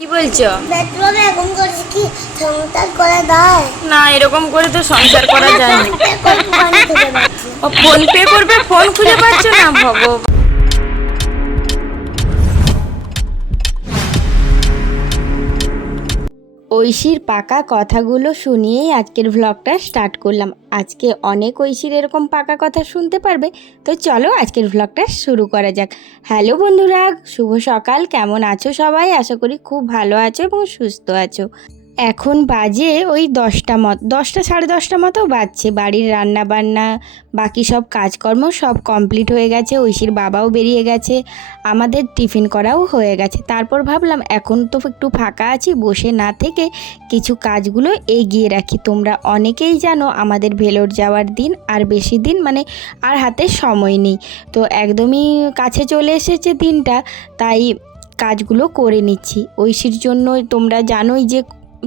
কি বলছো? পেট্রোল এরকম করে কি সংসার করা যায়? না এরকম করে তো সংসার করা যায় না। ও ফোন পে করবে ফোন খুঁজে পাচ্ছ না ভগবান? ঐশীর পাকা কথাগুলো শুনিয়েই আজকের ভ্লগটা স্টার্ট করলাম। আজকে অনেক ঐশীর এরকম পাকা কথা শুনতে পারবে, তো চলো আজকের ভ্লগটা শুরু করা যাক। হ্যালো বন্ধুরা, শুভ সকাল, কেমন আছো সবাই? আশা করি খুব ভালো আছো এবং সুস্থ আছো। এখন বাজে ওই দশটা মত, দশটা সাড়ে দশটা মতো বাজছে। বাড়ির রান্না বান্না বাকি সব কাজকর্ম সব কমপ্লিট হয়ে গেছে, ঐশীর বাবাও বেরিয়ে গেছে, আমাদের টিফিন করাও হয়ে গেছে। তারপর ভাবলাম, এখন তো একটু ফাঁকা আছি, বসে না থেকে কিছু কাজগুলো এগিয়ে রাখি। তোমরা অনেকেই জানো, আমাদের ভেলোর যাওয়ার দিন আর বেশি দিন মানে আর হাতে সময় নেই। তো একদমই কাছে চলে এসেছে দিনটা, তাই কাজগুলো করে নিচ্ছি। ঐশীর জন্য তোমরা জানোই যে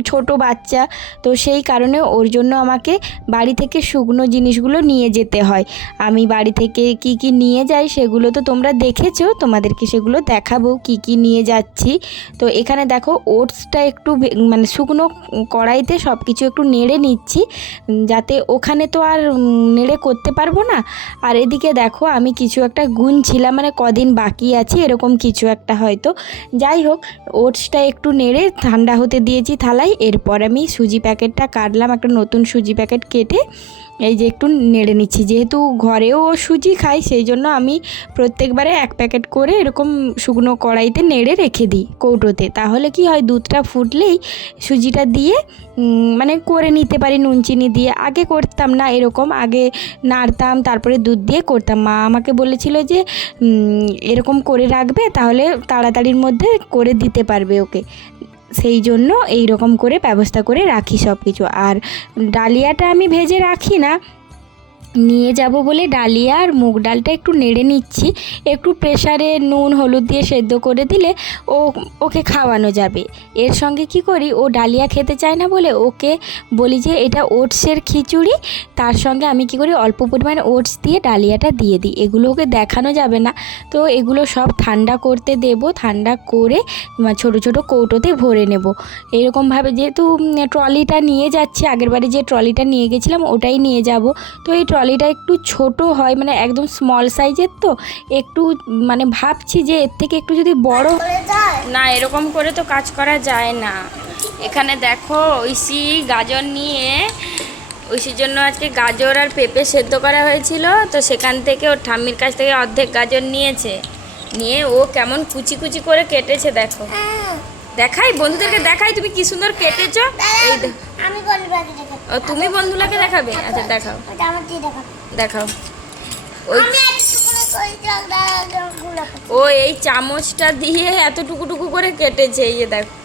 ছোট বাচ্চা, তো সেই কারণে ওর জন্য আমাকে বাড়ি থেকে শুকনো জিনিসগুলো নিয়ে যেতে হয়। আমি বাড়ি থেকে কি কি নিয়ে যাই সেগুলো তো তোমরা দেখেছ, তোমাদেরকে সেগুলো দেখাবো কি কি নিয়ে যাচ্ছি। তো এখানে দেখো ওটসটা একটু মানে শুকনো কড়াইতে সব কিছু একটু নেড়ে নিচ্ছি, যাতে ওখানে তো আর নেড়ে করতে পারব না। আর এদিকে দেখো আমি কিছু একটা গুনছিলাম মানে কদিন বাকি আছে, এরকম কিছু একটা হয়তো। যাই হোক, ওটসটা একটু নেড়ে ঠান্ডা হতে দিয়েছি থালায় এরপর আমি সুজি প্যাকেটটা কাটলাম, একটা নতুন সুজি প্যাকেট কেটে এই যে একটু নেড়ে নিচ্ছি। যেহেতু ঘরেও সুজি খাই, সেই জন্য আমি প্রত্যেকবারে এক প্যাকেট করে এরকম শুকনো কড়াইতে নেড়ে রেখে দিই কৌটোতে। তাহলে কি হয়, দুধটা ফুটলেই সুজিটা দিয়ে মানে করে নিতে পারি, নুন চিনি দিয়ে। আগে করতাম না এরকম, আগে নাড়তাম, তারপরে দুধ দিয়ে করতাম। মা আমাকে বলেছিল যে এরকম করে রাখবে, তাহলে তাড়াতাড়ির মধ্যে করে দিতে পারবে ওকে। সেই জন্য এই রকম করে ব্যবস্থা করে রাখি সব কিছু আর ডালিয়াটা আমি ভেজে রাখি না নিয়ে যাব বলে ডালিয়া আর মুগ ডালটা একটু নেড়ে নিচ্ছি। একটু প্রেশারে নুন, হলুদ দিয়ে সেদ্ধ করে দিলে ও, ওকে খাওয়ানো যাবে। এর সঙ্গে কি করি? ও ডালিয়া খেতে চায় না বলে ওকে বলি যে, এটা ওটসের খিচুড়ি। তার সঙ্গে আমি কি করি? অল্প পরিমাণে ওটস দিয়ে ডালিয়াটা দিয়ে দিই। এগুলো ওকে দেখানো যাবে না। তো এগুলো সব ঠান্ডা করতে দেব। ঠান্ডা করে ছোটো ছোটো কৌটোতে ভরে নেব। এরকমভাবে যেহেতু ট্রলিটা নিয়ে যাচ্ছি আগেরবারে যে ট্রলিটা নিয়ে গেছিলাম, ওটাই নিয়ে যাব। তো এই ট্রলিটা একটু ছোট হয় মানে একদম স্মল সাইজের তো একটু মানে ভাবছি যে এর থেকে একটু যদি বড় না এরকম করে তো কাজ করা যায় না। এখানে দেখো ঐশী গাজর নিয়ে ঐশীর জন্য আজকে গাজর আর পেঁপে সেদ্ধ করা হয়েছিল তো সেখান থেকে ওর ঠাম্মির কাছ থেকে অর্ধেক গাজর নিয়েছে। নিয়ে ও কেমন কুচি কুচি করে কেটেছে দেখো। দেখাই বন্ধুদেরকে দেখাই তুমি কি সুন্দর কেটেছো? আমি তুমি বন্ধুলাকে দেখাবে? আচ্ছা দেখাও। দেখাও। ওই ও এই চামচটা দিয়ে এত টুকু টুকু করে কেটেছে এই যে দেখো।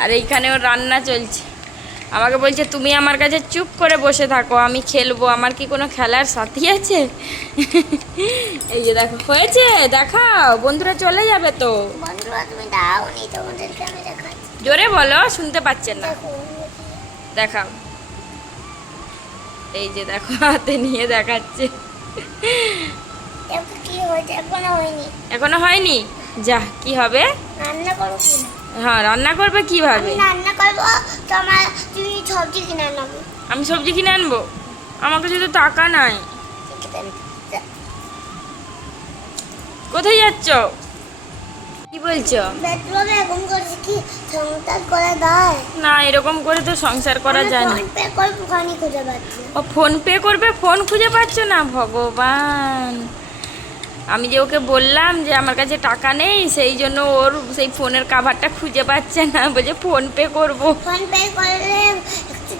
আর এইখানে ওর রান্না চলছে। আমাকে বলছে তুমি আমার কাছে চুপ করে বসে থাকো আমি খেলব। আমার কি কোনো খেলার সাথী আছে? এই যে দেখো হয়েছে দেখাও। বন্ধুরা চলে যাবে তো। বন্ধুরা তুমি দাও নি তোমাদেরকে আমি জোরে বলো শুনতে পাচ্ছেন না। দেখো। দেখাও এই যে দেখো হাতে নিয়ে দেখাচ্ছে। দেখো এখনও হয়নি। যা কি হবে? রান্না হ্যাঁ রান্না করবে কীভাবে? রান্না করব তোমার তুমি সবজি কিনে আনবে আমি সবজি কিনে আনব? আমার কাছে তো টাকা নাই। কোথায় যাচ্ছ? কি বলছো? পেট্রোল এরকম করে কি সংসার করা যায়? না এরকম করে তো সংসার করা যায় না। পে করে পানি খুঁজে পাচ্ছি ও ফোন পে করবে ফোন খুঁজে পাচ্ছ না? ভগবান। আমি যে ওকে বললাম যে আমার কাছে টাকা নেই সেই জন্য ওর সেই ফোনের কাভারটা খুঁজে পাচ্ছে না। বলছে ফোন পে করব। ফোন পে করলে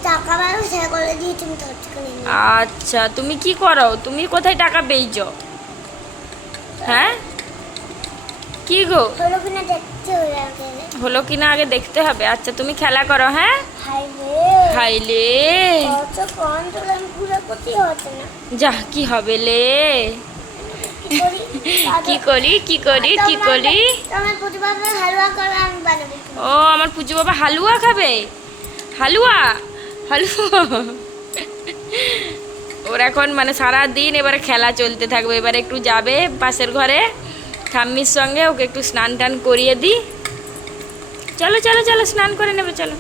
টাকা পাবো সেটা করে দিয়ে তুমি খরচ করে নিও। আচ্ছা তুমি কি করো? তুমি কোথায় টাকা পেয়েছ? হ্যাঁ? কি গো? হলো কিনা দেখতে হবে হলো কিনা আগে দেখতে হবে? আচ্ছা তুমি খেলা করো হ্যাঁ? হাইলে যা কি হবে লে? কি করি? কি করি? কি করি? ও আমার পুজো বাবা হালুয়া খাবে? হালুয়া? হালুয়া? ওর এখন মানে সারা দিন এবারে খেলা চলতে থাকবে। এবারে একটু যাবে পাশের ঘরে। ঠাম্মির সঙ্গে ওকে একটু স্নান টান করিয়ে দিই। চলো চলো চলো, স্নান করে নেবে, চলো।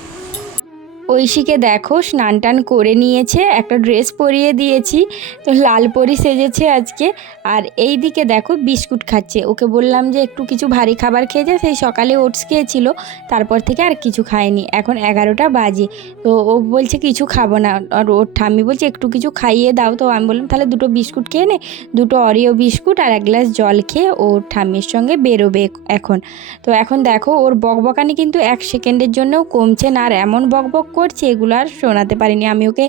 ঐশীকে দেখো স্নান টান করে নিয়েছে, একটা ড্রেস পরিয়ে দিয়েছি তো লাল পরি সেজেছে আজকে, আর এই দিকে দেখো বিস্কুট খাচ্ছে। ওকে বললাম যে একটু কিছু ভারী খাবার খেয়ে সেই সকালে ওটস খেয়েছিল, তারপর থেকে আর কিছু খায়নি। এখন এগারোটা বাজে, তো ও বলছে কিছু খাব না। আর ওর ঠাম্মি বলছে, একটু কিছু খাইয়ে দাও। তো আমি বললাম, তাহলে দুটো বিস্কুট খেয়ে নে। দুটো অরিও বিস্কুট আর এক গ্লাস জল খেয়ে ওর ঠাম্মির সঙ্গে বেরোবে এখন। তো এখন দেখো, ওর বকবকানি কিন্তু এক সেকেন্ডের জন্যও কমছে না, আর এমন বকবক করছে এগুলো আর শোনাতে পারিনি। আমি ওকে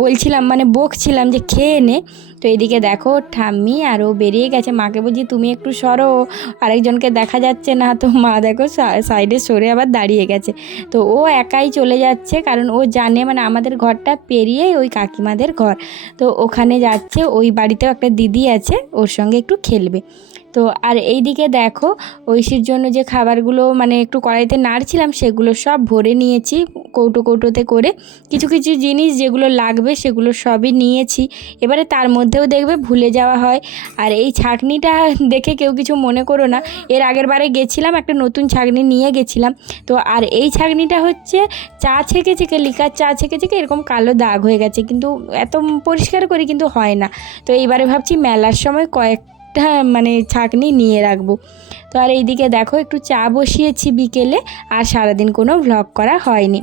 বলছিলাম মানে বকছিলাম যে খেয়ে নে। তো এদিকে দেখো ঠাম্মি আর ও বেরিয়ে গেছে। মাকে বলছি, তুমি একটু সরো, আরেকজনকে দেখা যাচ্ছে না। তো মা দেখো সাইডে সরে আবার দাঁড়িয়ে গেছে। তো ও একাই চলে যাচ্ছে, কারণ ও জানে মানে আমাদের ঘরটা পেরিয়ে ওই কাকিমাদের ঘর। তো ওখানে যাচ্ছে, ওই বাড়িতেও একটা দিদি আছে, ওর সঙ্গে একটু খেলবে। তো আর এই দিকে দেখো, ঐশীর জন্য যে খাবারগুলো মানে একটু কড়াইতে নাড়ছিলাম, সেগুলো সব ভরে নিয়েছি, কৌটো কৌটোতে করে। কিছু কিছু জিনিস যেগুলো লাগবে, সেগুলো সবই নিয়েছি। এবারে তার মধ্যেও দেখবে ভুলে যাওয়া হয়। আর এই ছাঁকনিটা দেখে কেউ কিছু মনে করো না। এর আগের বারে গেছিলাম, একটা নতুন ছাঁকনি নিয়ে গেছিলাম। তো আর এই ছাঁকনিটা হচ্ছে চা ছেঁকে ছেঁকে, লিকার চা ছেঁকে ছেঁকে এরকম কালো দাগ হয়ে গেছে। কিন্তু এত পরিষ্কার করি কিন্তু হয় না। তো এইবারে ভাবছি মেলার সময় কয়েকটা মানে ছাঁকনি নিয়ে রাখব। তো আর এইদিকে দেখো, একটু চা বসিয়েছি বিকেলে। আর সারাদিন কোনো ভ্লগ করা হয়নি।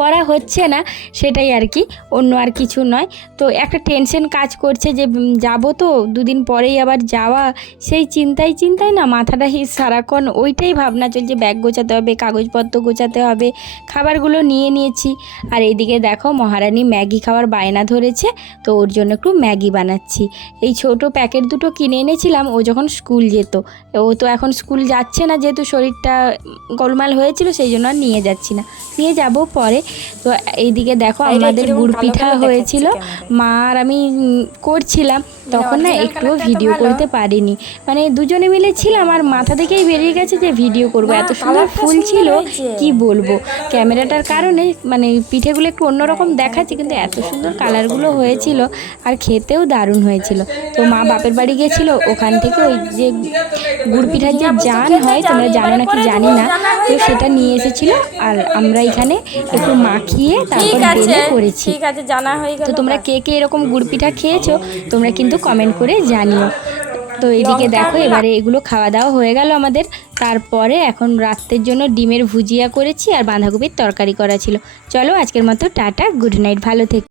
করা হচ্ছে না, সেটাই আর কি, অন্য আর কিছু নয়। তো একটা টেনশন কাজ করছে যে যাব তো, দুদিন পরেই আবার যাওয়া, সেই চিন্তায় চিন্তায় না, মাথাটা হি সারাক্ষণ ওইটাই ভাবনা চলছে ব্যাগ গোছাতে হবে, কাগজপত্র গোছাতে হবে, খাবারগুলো নিয়ে নিয়েছি। আর এইদিকে দেখো, মহারানী ম্যাগি খাওয়ার বায়না ধরেছে, তো ওর জন্য একটু ম্যাগি বানাচ্ছি। এই ছোট প্যাকেট দুটো কিনে এনেছিলাম, ও যখন স্কুল যেত ও তো এখন স্কুল যাচ্ছে না, যেহেতু শরীরটা গোলমাল হয়েছিল, সেই জন্য আর নিয়ে যাচ্ছি না। নিয়ে যাব পরে তো এইদিকে দেখো আমাদের গুড় পিঠা হয়েছিল। মা আর আমি করছিলাম। তখন না একটুও ভিডিও করতে পারিনি। মানে দুজনে মিলে ছিলাম আর মাথা থেকেই বেরিয়ে গেছে যে ভিডিও করব। এত সুন্দর ফুল ছিল কি বলব? ক্যামেরাটার কারণে মানে পিঠেগুলো একটু অন্যরকম দেখাচ্ছে কিন্তু এত সুন্দর কালারগুলো হয়েছিল আর খেতেও দারুণ হয়েছিল। তো মা বাপের বাড়ি গেছিল ওখান থেকে ওই যে গুড় পিঠার যে জান হয় তোমরা জানো নাকি জানি না। তো সেটা নিয়ে এসেছিল আর আমরা এখানে একটু মাখিয়ে তারপর করেছি। ঠিক আছে জানা হয়ে গেল তো তোমরা কে কে এরকম গুড় পিঠা খেয়েছো তোমরা কিন্তু কমেন্ট করে জানিও। তো এদিকে দেখো এবারে এগুলো খাওয়া দাওয়া হয়ে গেল আমাদের। তারপরে এখন রাত্রের জন্য ডিমের ভুজিয়া করেছি আর বাঁধাকপির তরকারি করা ছিল। চলো আজকের মতো টাটা গুড নাইট ভালো থেকে।